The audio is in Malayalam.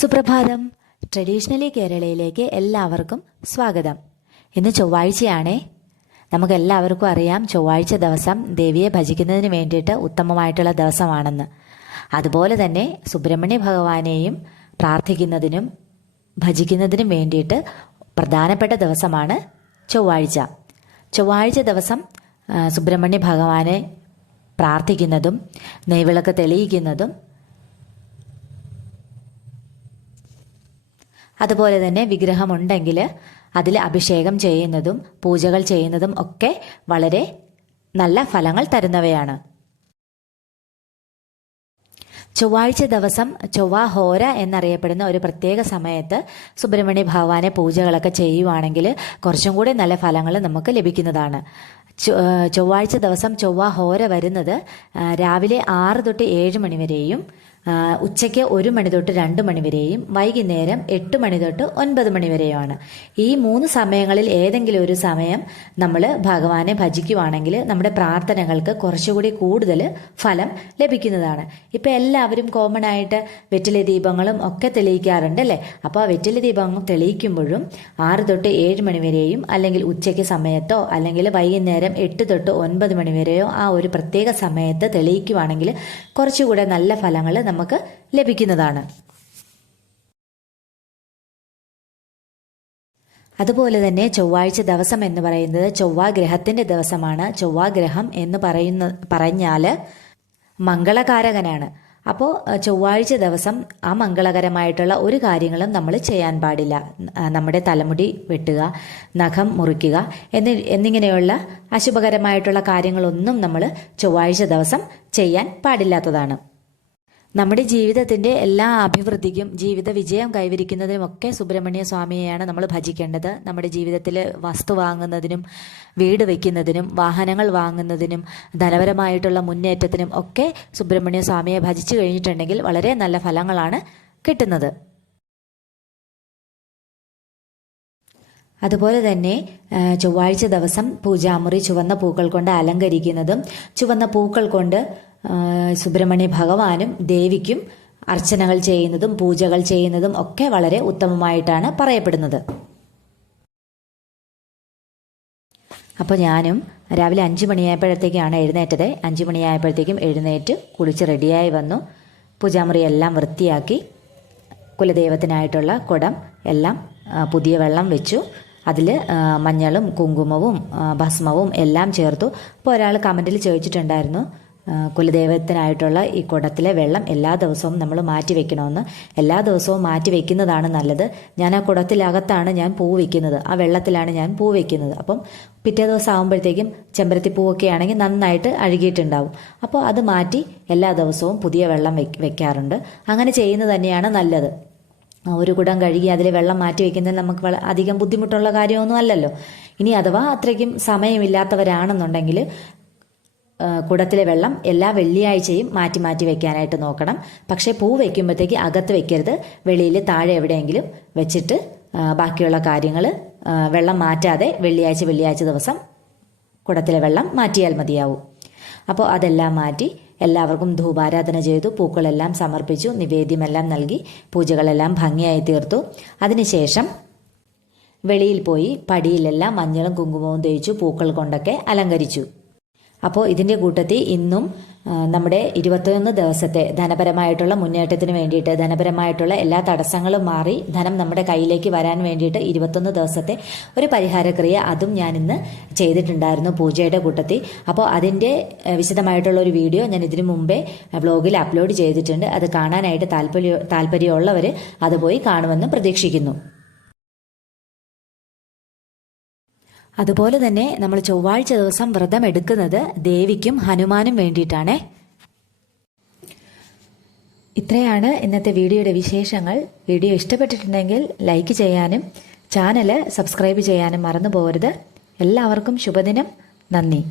സുപ്രഭാതം. ട്രഡീഷണലി കേരളയിലേക്ക് എല്ലാവർക്കും സ്വാഗതം. ഇന്ന് ചൊവ്വാഴ്ചയാണേ. നമുക്കെല്ലാവർക്കും അറിയാം ചൊവ്വാഴ്ച ദിവസം ദേവിയെ ഭജിക്കുന്നതിന് വേണ്ടിയിട്ട് ഉത്തമമായിട്ടുള്ള ദിവസമാണെന്ന്. അതുപോലെ തന്നെ സുബ്രഹ്മണ്യ ഭഗവാനെയും പ്രാർത്ഥിക്കുന്നതിനും ഭജിക്കുന്നതിനും വേണ്ടിയിട്ട് പ്രധാനപ്പെട്ട ദിവസമാണ് ചൊവ്വാഴ്ച. ചൊവ്വാഴ്ച ദിവസം സുബ്രഹ്മണ്യ ഭഗവാനെ പ്രാർത്ഥിക്കുന്നതും നെയ്വിളക്ക് തെളിയിക്കുന്നതും അതുപോലെ തന്നെ വിഗ്രഹമുണ്ടെങ്കിൽ അതിൽ അഭിഷേകം ചെയ്യുന്നതും പൂജകൾ ചെയ്യുന്നതും ഒക്കെ വളരെ നല്ല ഫലങ്ങൾ തരുന്നവയാണ്. ചൊവ്വാഴ്ച ദിവസം ചൊവ്വാഹോര എന്നറിയപ്പെടുന്ന ഒരു പ്രത്യേക സമയത്ത് സുബ്രഹ്മണ്യ ഭഗവാനെ പൂജകളൊക്കെ ചെയ്യുവാണെങ്കിൽ കുറച്ചും കൂടി നല്ല ഫലങ്ങൾ നമുക്ക് ലഭിക്കുന്നതാണ്. ചൊവ്വാഴ്ച ദിവസം ചൊവ്വാഹോര വരുന്നത് രാവിലെ 6 തൊട്ട് 7 മണി വരെയും ഉച്ചയ്ക്ക് 1 മണി തൊട്ട് 2 മണി വരെയും വൈകുന്നേരം 8 മണി തൊട്ട് 9 മണി വരെയുമാണ്. ഈ 3 സമയങ്ങളിൽ ഏതെങ്കിലും ഒരു സമയം നമ്മൾ ഭഗവാനെ ഭജിക്കുവാണെങ്കിൽ നമ്മുടെ പ്രാർത്ഥനകൾക്ക് കുറച്ചുകൂടി കൂടുതൽ ഫലം ലഭിക്കുന്നതാണ്. ഇപ്പം എല്ലാവരും കോമൺ ആയിട്ട് വെറ്റില ദീപങ്ങളും ഒക്കെ തെളിയിക്കാറുണ്ട് അല്ലേ? അപ്പോൾ ആ വെറ്റില ദീപം തെളിയിക്കുമ്പോഴും 6 തൊട്ട് 7 മണി വരെയും അല്ലെങ്കിൽ ഉച്ചയ്ക്ക് സമയത്തോ അല്ലെങ്കിൽ വൈകുന്നേരം 8 തൊട്ട് 9 മണി വരെയോ ആ ഒരു പ്രത്യേക സമയത്ത് തെളിയിക്കുവാണെങ്കിൽ കുറച്ചുകൂടെ നല്ല ഫലങ്ങൾ നമുക്ക് ലഭിക്കുന്നതാണ്. അതുപോലെ തന്നെ ചൊവ്വാഴ്ച ദിവസം എന്ന് പറയുന്നത് ചൊവ്വാഗ്രഹത്തിന്റെ ദിവസമാണ്. ചൊവ്വാഗ്രഹം എന്ന് പറഞ്ഞാൽ മംഗളകാരകനാണ്. അപ്പോൾ ചൊവ്വാഴ്ച ദിവസം ആ മംഗളകരമായിട്ടുള്ള ഒരു കാര്യങ്ങളും നമ്മൾ ചെയ്യാൻ പാടില്ല. നമ്മുടെ തലമുടി വെട്ടുക, നഖം മുറിക്കുക എന്നിങ്ങനെയുള്ള അശുഭകരമായിട്ടുള്ള കാര്യങ്ങളൊന്നും നമ്മൾ ചൊവ്വാഴ്ച ദിവസം ചെയ്യാൻ പാടില്ലാത്തതാണ്. നമ്മുടെ ജീവിതത്തിൻ്റെ എല്ലാ അഭിവൃദ്ധിക്കും ജീവിത വിജയം കൈവരിക്കുന്നതിനുമൊക്കെ സുബ്രഹ്മണ്യ സ്വാമിയെയാണ് നമ്മൾ ഭജിക്കേണ്ടത്. നമ്മുടെ ജീവിതത്തിൽ വസ്തു വാങ്ങുന്നതിനും വീട് വയ്ക്കുന്നതിനും വാഹനങ്ങൾ വാങ്ങുന്നതിനും ധനപരമായിട്ടുള്ള മുന്നേറ്റത്തിനും ഒക്കെ സുബ്രഹ്മണ്യ സ്വാമിയെ ഭജിച്ചു കഴിഞ്ഞിട്ടുണ്ടെങ്കിൽ വളരെ നല്ല ഫലങ്ങളാണ് കിട്ടുന്നത്. അതുപോലെ തന്നെ ചൊവ്വാഴ്ച ദിവസം പൂജാമുറി ചുവന്ന പൂക്കൾ കൊണ്ട് അലങ്കരിക്കുന്നതും ചുവന്ന പൂക്കൾ കൊണ്ട് സുബ്രഹ്മണ്യ ഭഗവാനും ദേവിക്കും അർച്ചനകൾ ചെയ്യുന്നതും പൂജകൾ ചെയ്യുന്നതും ഒക്കെ വളരെ ഉത്തമമായിട്ടാണ് പറയപ്പെടുന്നത്. അപ്പോൾ ഞാനും രാവിലെ 5 മണിയായപ്പോഴത്തേക്കാണ് എഴുന്നേറ്റത്. 5 മണിയായപ്പോഴത്തേക്കും എഴുന്നേറ്റ് കുളിച്ച് റെഡിയായി വന്നു. പൂജാമുറി എല്ലാം വൃത്തിയാക്കി കുലദൈവത്തിനായിട്ടുള്ള കുടം എല്ലാം പുതിയ വെള്ളം വെച്ചു. അതിൽ മഞ്ഞളും കുങ്കുമവും ഭസ്മവും എല്ലാം ചേർത്തു. അപ്പോൾ ഒരാൾ കമൻറ്റിൽ ചോദിച്ചിട്ടുണ്ടായിരുന്നു കുലദൈവത്തിനായിട്ടുള്ള ഈ കുടത്തിലെ വെള്ളം എല്ലാ ദിവസവും നമ്മൾ മാറ്റി വെക്കണമെന്ന്. എല്ലാ ദിവസവും മാറ്റി വെക്കുന്നതാണ് നല്ലത്. ഞാൻ ആ കുടത്തിലകത്താണ് ഞാൻ പൂ വയ്ക്കുന്നത്, ആ വെള്ളത്തിലാണ് ഞാൻ പൂ വയ്ക്കുന്നത്. അപ്പം പിറ്റേ ദിവസം ആകുമ്പോഴത്തേക്കും ചെമ്പരത്തി പൂവൊക്കെ ആണെങ്കിൽ നന്നായിട്ട് അഴുകിയിട്ടുണ്ടാവും. അപ്പോൾ അത് മാറ്റി എല്ലാ ദിവസവും പുതിയ വെള്ളം വെക്കാറുണ്ട്. അങ്ങനെ ചെയ്യുന്നത് തന്നെയാണ് നല്ലത്. ഒരു കുടം കഴുകി അതിൽ വെള്ളം മാറ്റി വയ്ക്കുന്നതിൽ നമുക്ക് അധികം ബുദ്ധിമുട്ടുള്ള കാര്യമൊന്നും അല്ലല്ലോ. ഇനി അഥവാ അത്രയ്ക്കും സമയമില്ലാത്തവരാണെന്നുണ്ടെങ്കിൽ കുടത്തിലെ വെള്ളം എല്ലാ വെള്ളിയാഴ്ചയും മാറ്റി മാറ്റി വെക്കാനായിട്ട് നോക്കണം. പക്ഷേ പൂ വയ്ക്കുമ്പോഴത്തേക്ക് അകത്ത് വെക്കരുത്, വെളിയിൽ താഴെ എവിടെയെങ്കിലും വെച്ചിട്ട് ബാക്കിയുള്ള കാര്യങ്ങൾ വെള്ളം മാറ്റാതെ വെള്ളിയാഴ്ച ദിവസം കുടത്തിലെ വെള്ളം മാറ്റിയാൽ മതിയാവും. അപ്പോൾ അതെല്ലാം മാറ്റി എല്ലാവർക്കും ധൂപാരാധന ചെയ്തു, പൂക്കളെല്ലാം സമർപ്പിച്ചു, നിവേദ്യമെല്ലാം നൽകി പൂജകളെല്ലാം ഭംഗിയായി തീർത്തു. അതിനുശേഷം വെളിയിൽ പോയി പടിയിലെല്ലാം മഞ്ഞളും കുങ്കുമവും തേച്ചു പൂക്കൾ കൊണ്ടൊക്കെ അലങ്കരിച്ചു. അപ്പോൾ ഇതിൻ്റെ കൂട്ടത്തിൽ ഇന്നും നമ്മുടെ 21 ദിവസത്തെ ധനപരമായിട്ടുള്ള മുന്നേറ്റത്തിന് വേണ്ടിയിട്ട്, ധനപരമായിട്ടുള്ള എല്ലാ തടസ്സങ്ങളും മാറി ധനം നമ്മുടെ കയ്യിലേക്ക് വരാൻ വേണ്ടിയിട്ട് 21 ദിവസത്തെ ഒരു പരിഹാരക്രിയ അതും ഞാൻ ഇന്ന് ചെയ്തിട്ടുണ്ടായിരുന്നു പൂജയുടെ കൂട്ടത്തിൽ. അപ്പോൾ അതിൻ്റെ വിശദമായിട്ടുള്ള ഒരു വീഡിയോ ഞാൻ ഇതിനു മുമ്പേ വ്ലോഗിൽ അപ്ലോഡ് ചെയ്തിട്ടുണ്ട്. അത് കാണാനായിട്ട് താല്പര്യമുള്ളവർ അത് പോയി കാണുമെന്ന് പ്രതീക്ഷിക്കുന്നു. അതുപോലെ തന്നെ നമ്മൾ ചൊവ്വാഴ്ച ദിവസം വ്രതം എടുക്കുന്നത് ദേവിക്കും ഹനുമാനും വേണ്ടിയിട്ടാണ്. ഇത്രയാണ് ഇന്നത്തെ വീഡിയോയുടെ വിശേഷങ്ങൾ. വീഡിയോ ഇഷ്ടപ്പെട്ടിട്ടുണ്ടെങ്കിൽ ലൈക്ക് ചെയ്യാനും ചാനൽ സബ്സ്ക്രൈബ് ചെയ്യാനും മറന്നു പോകരുത്. എല്ലാവർക്കും ശുഭദിനം. നന്ദി.